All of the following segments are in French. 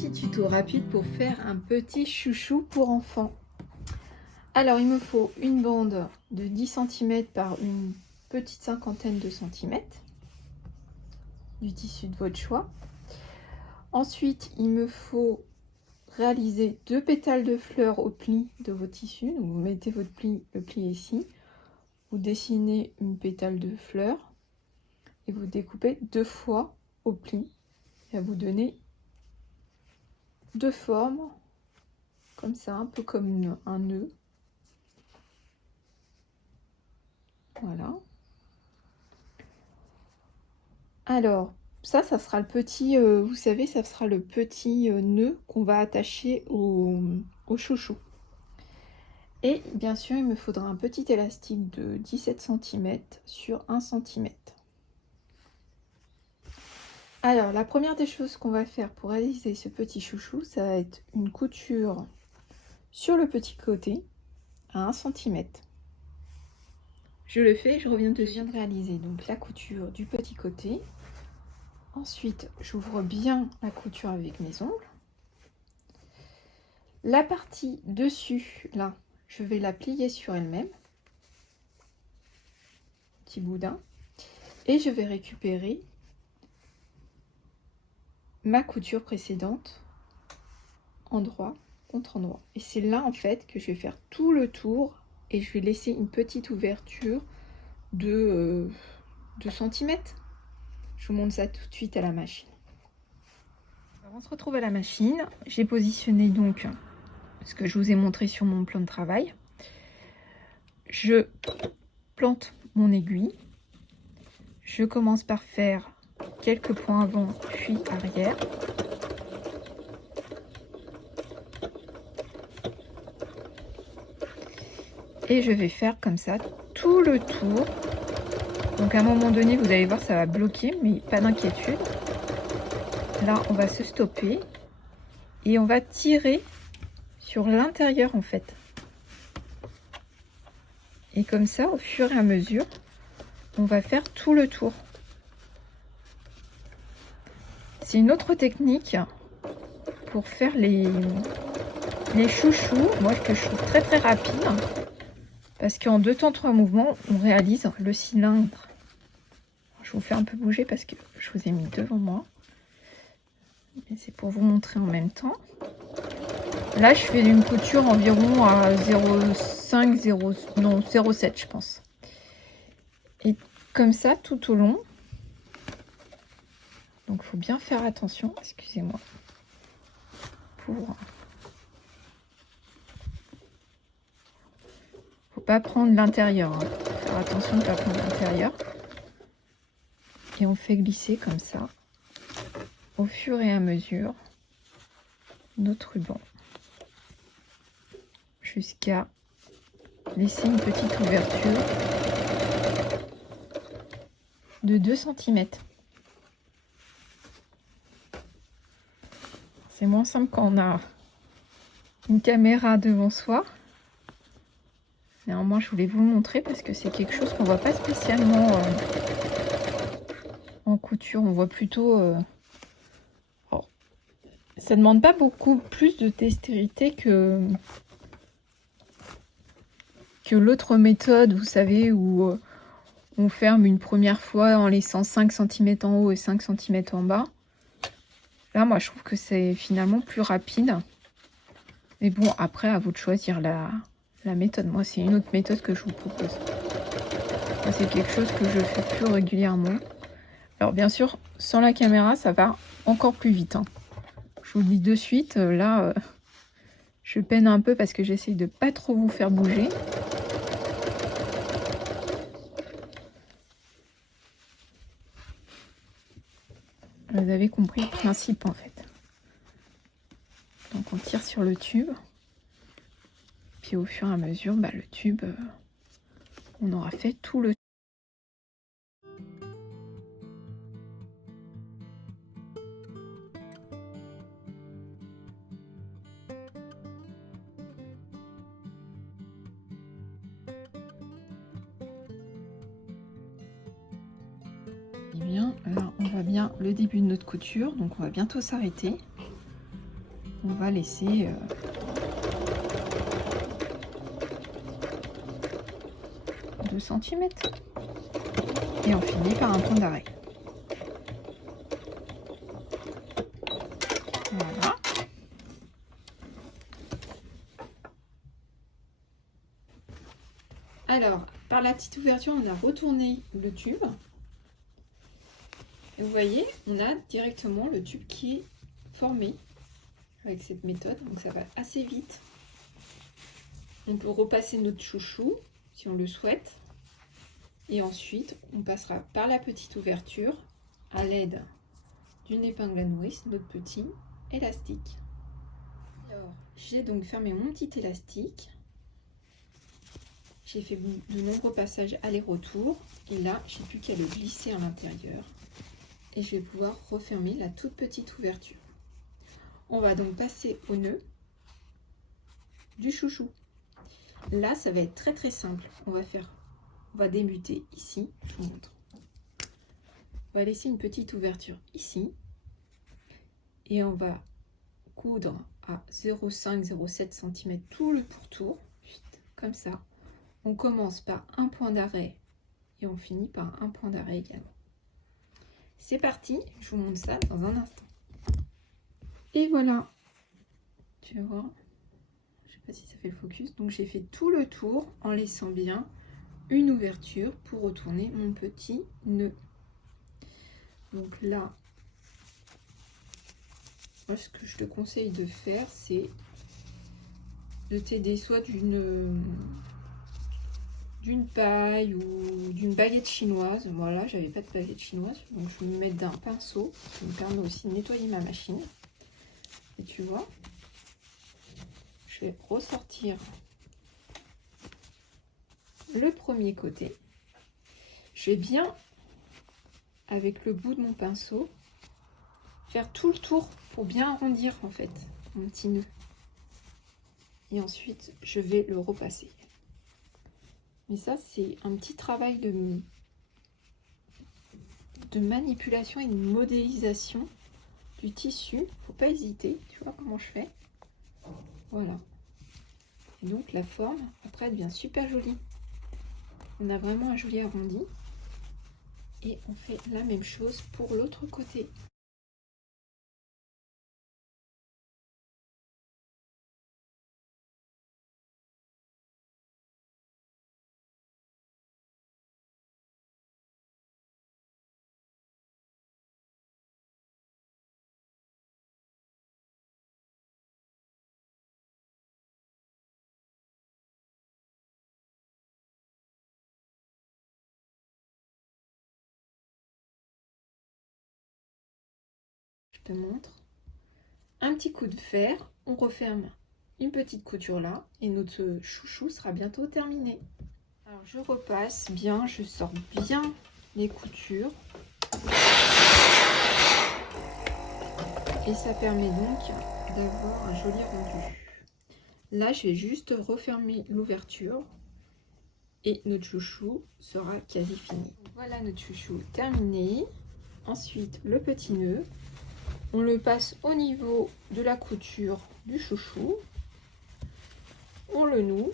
petit tuto rapide pour faire un petit chouchou pour enfants. Alors il me faut une bande de 10 cm par une petite cinquantaine de centimètres, du tissu de votre choix. Ensuite il me faut réaliser 2 pétales de fleurs au pli de votre tissu. Donc vous mettez votre pli, le pli ici, vous dessinez une pétale de fleur et vous découpez 2 fois au pli et à vous donner 2 formes comme ça, un peu comme un nœud. Voilà. Alors, ça sera le petit, vous savez, ça sera le petit nœud qu'on va attacher au chouchou. Et bien sûr, il me faudra un petit élastique de 17 cm sur 1 cm. Alors, la première des choses qu'on va faire pour réaliser ce petit chouchou, ça va être une couture sur le petit côté à 1 cm. Je le fais, je reviens de réaliser donc la couture du petit côté. Ensuite, j'ouvre bien la couture avec mes ongles. La partie dessus, là, je vais la plier sur elle-même. Petit boudin. Et je vais récupérer ma couture précédente, endroit contre endroit. Et c'est là, en fait, que je vais faire tout le tour et je vais laisser une petite ouverture de 2 cm. Je vous montre ça tout de suite à la machine. Alors, on se retrouve à la machine. J'ai positionné donc ce que je vous ai montré sur mon plan de travail. Je plante mon aiguille. Je commence par faire quelques points avant puis arrière. Et je vais faire comme ça tout le tour. Donc à un moment donné, vous allez voir, ça va bloquer, mais pas d'inquiétude. Là, on va se stopper et on va tirer sur l'intérieur en fait. Et comme ça, au fur et à mesure, on va faire tout le tour. C'est une autre technique pour faire les chouchous, moi que je trouve très rapide, parce qu'en 2 temps 3 mouvements, on réalise le cylindre. Je vous fais un peu bouger parce que je vous ai mis devant moi. Et c'est pour vous montrer en même temps. Là, je fais une couture environ à 0,5, 0,7 je pense. Et comme ça tout au long. Donc, il faut bien faire attention. Excusez-moi. Faut pas prendre l'intérieur. Hein. Faire attention de ne pas prendre l'intérieur. Et on fait glisser comme ça, au fur et à mesure, notre ruban. Jusqu'à laisser une petite ouverture de 2 cm. C'est moins simple quand on a une caméra devant soi. Néanmoins, je voulais vous le montrer parce que c'est quelque chose qu'on voit pas spécialement en couture. On voit plutôt... ça demande pas beaucoup plus de dextérité que l'autre méthode, vous savez, où on ferme une première fois en laissant 5 cm en haut et 5 cm en bas. Là, moi, je trouve que c'est finalement plus rapide. Mais bon, après, à vous de choisir la méthode. Moi, c'est une autre méthode que je vous propose. C'est quelque chose que je fais plus régulièrement. Alors, bien sûr, sans la caméra, ça va encore plus vite. Hein. Je vous le dis de suite, là, je peine un peu parce que j'essaye de pas trop vous faire bouger. Vous avez compris le principe en fait. Donc on tire sur le tube. Puis au fur et à mesure, le tube, on aura fait tout le... Et bien, là on voit bien le début de notre couture. Donc on va bientôt s'arrêter. on va laisser 2 cm. Et on finit par un point d'arrêt. Voilà. Alors, par la petite ouverture, on a retourné le tube. Et vous voyez, on a directement le tube qui est formé avec cette méthode. Donc ça va assez vite. On peut repasser notre chouchou si on le souhaite. Et ensuite, on passera par la petite ouverture à l'aide d'une épingle à nourrice, notre petit élastique. Alors, j'ai donc fermé mon petit élastique. J'ai fait de nombreux passages aller-retour. Et là, j'ai plus qu'à le glisser à l'intérieur. Et je vais pouvoir refermer la toute petite ouverture. On va donc passer au nœud du chouchou. Là, ça va être très très simple. On va débuter ici. Je vous montre. On va laisser une petite ouverture ici. Et on va coudre à 0,5-0,7 cm tout le pourtour. Comme ça. On commence par un point d'arrêt et on finit par un point d'arrêt également. C'est parti, je vous montre ça dans un instant. Et voilà, tu vois, je sais pas si ça fait le focus, donc j'ai fait tout le tour en laissant bien une ouverture pour retourner mon petit nœud. Donc là, moi ce que je te conseille de faire, c'est de t'aider soit d'une paille ou d'une baguette chinoise. Voilà, j'avais pas de baguette chinoise, donc je vais me mettre d'un pinceau qui me permet aussi de nettoyer ma machine. Et tu vois, je vais ressortir le premier côté. Je vais bien, avec le bout de mon pinceau, faire tout le tour pour bien arrondir en fait mon petit nœud. Et ensuite, je vais le repasser. Mais ça, c'est un petit travail de manipulation et de modélisation du tissu. Faut pas hésiter. Tu vois comment je fais? Voilà. Et donc la forme, après, elle devient super jolie. On a vraiment un joli arrondi. Et on fait la même chose pour l'autre côté. Je te montre. Un petit coup de fer, on referme une petite couture là et notre chouchou sera bientôt terminé. Alors je repasse bien, je sors bien les coutures et ça permet donc d'avoir un joli rendu. Là je vais juste refermer l'ouverture et notre chouchou sera quasi fini. Voilà notre chouchou terminé. Ensuite le petit nœud, on le passe au niveau de la couture du chouchou, on le noue.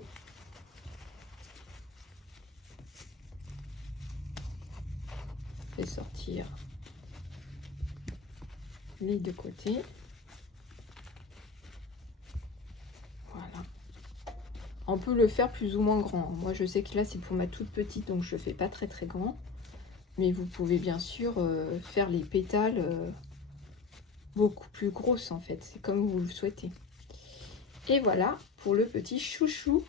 Je vais sortir les deux côtés. Voilà. On peut le faire plus ou moins grand. Moi je sais que là c'est pour ma toute petite, donc je ne fais pas très très grand. Mais vous pouvez bien sûr faire les pétales beaucoup plus grosses en fait. C'est comme vous le souhaitez. Et voilà pour le petit chouchou.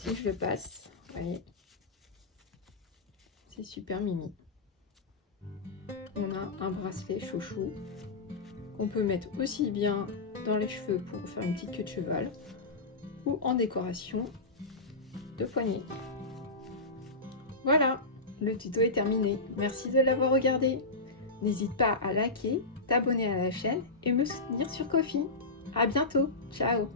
Si je le passe, vous voyez, c'est super mimi. On a un bracelet chouchou qu'on peut mettre aussi bien dans les cheveux pour faire une petite queue de cheval ou en décoration de poignet. Voilà, le tuto est terminé. Merci de l'avoir regardé. N'hésite pas à liker, t'abonner à la chaîne et me soutenir sur Ko-fi. À bientôt, ciao.